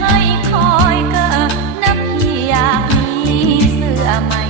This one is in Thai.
ให้คอยกินับพียากมีเสื้อใหม่